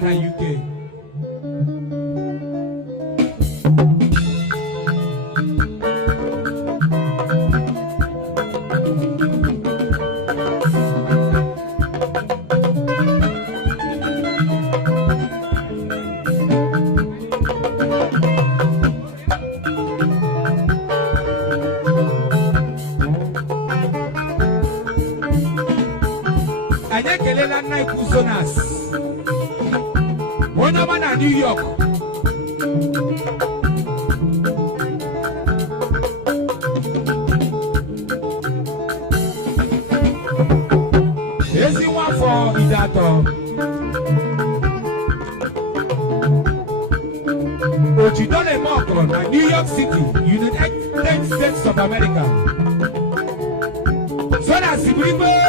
woman in UK. One man in New York. There's the one for Idato. Ojidole Mokron, New York City, United States of America. So that's the people.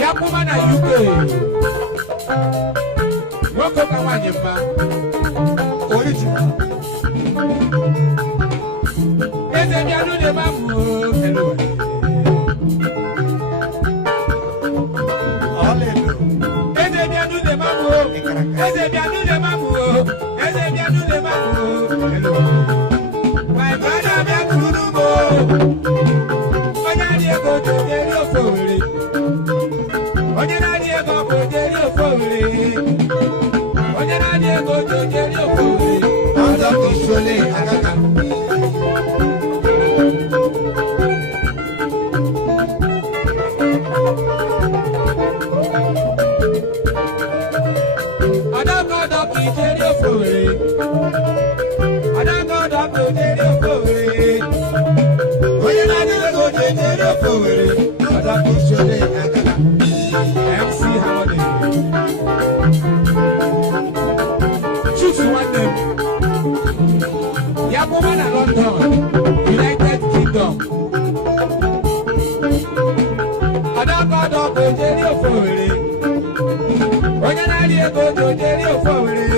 Yakuma na UK. Wako kawanyemba. Original. Eze bianu de mamu. Hello. Hallelujah. Eze bianu de mamu. Eze bianu de mamu. Eze bianu de mamu. Hello. My brother be kunugo. Onya Diego de Rio Foweri. Onya Diego de Rio Foweri. Onya Diego de Rio Foweri. Anda kushole agaga. Adagoda de Rio Foweri. Adagoda de Rio Foweri. Onya Diego de Rio Foweri. Anda kushole agaga. MC Howard. Choose one name. Yakuma na London, United Kingdom. Adagodo go Rio Foweri. Onya Diego go Rio Foweri.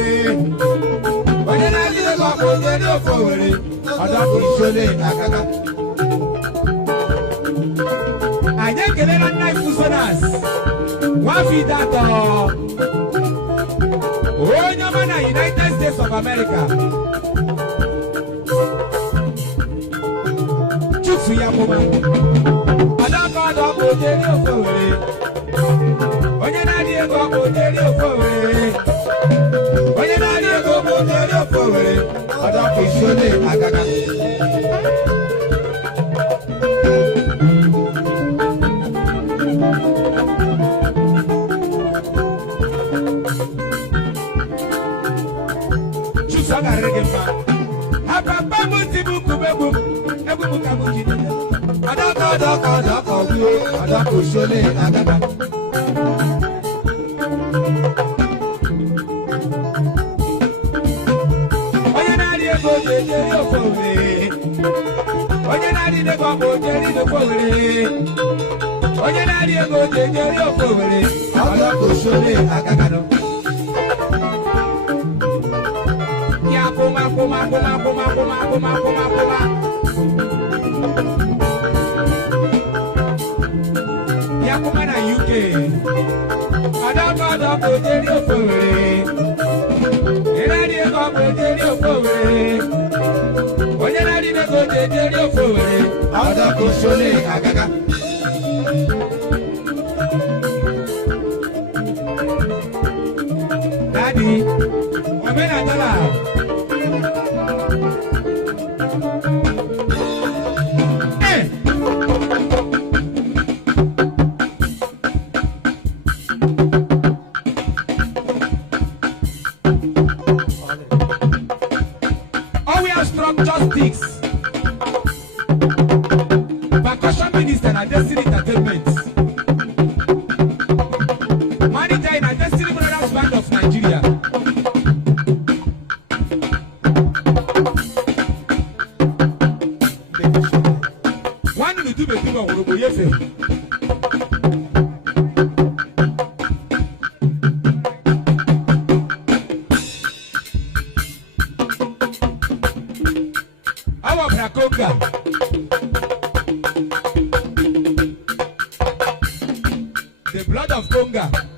Onya Diego go Rio Foweri. Adagodo shole agaga. Ajekelera night kusonas. One feed that Onya man in United States of America. Chufu ya mama. Adagodo go Rio Foweri. Onya Diego go Rio Foweri. Onya Diego go Rio Foweri. Adagodo shole agaga. Yakuma na UK. Adagodo go Rio Foweri. Diego go Rio Foweri. Onya Diego go Rio Foweri. Adagodo shole agaga. Daddy, omena dola. Percussion minister na The blood of Conga.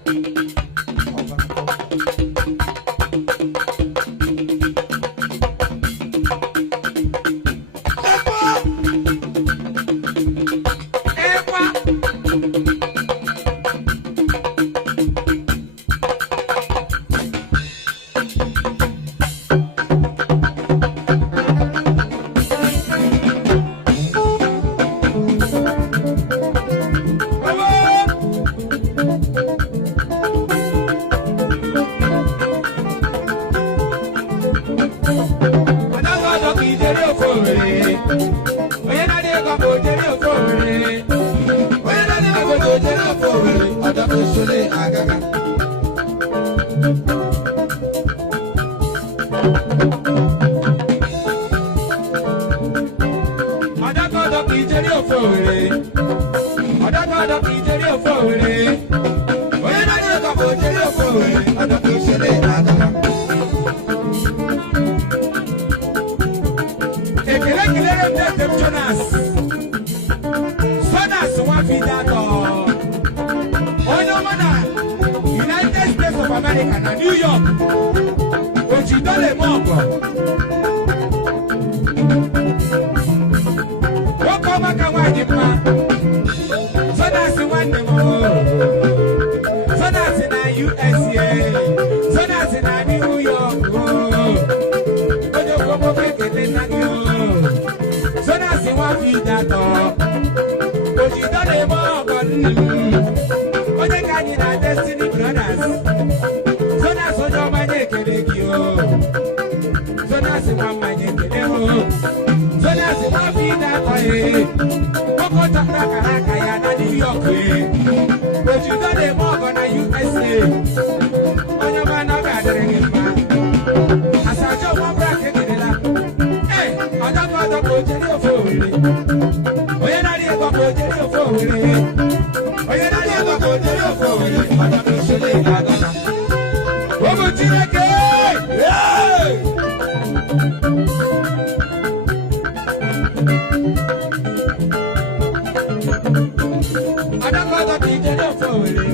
United States of America and New York. Ojidole Mongo. Wakoma Kawajima. So that's the one name. So that's in USA. So that's in New York. So that's the one that Ojidole Mongo. Destiny brothers. So that's what your money can make you. So that's what my name can do. So that's what we that way. Coco Takaraka and New York way. But you don't have more than USA. On your man of gathering in man. As I jump on bracket in the lap. Hey, I don't want to go to your phone. When I didn't go to your phone. I don't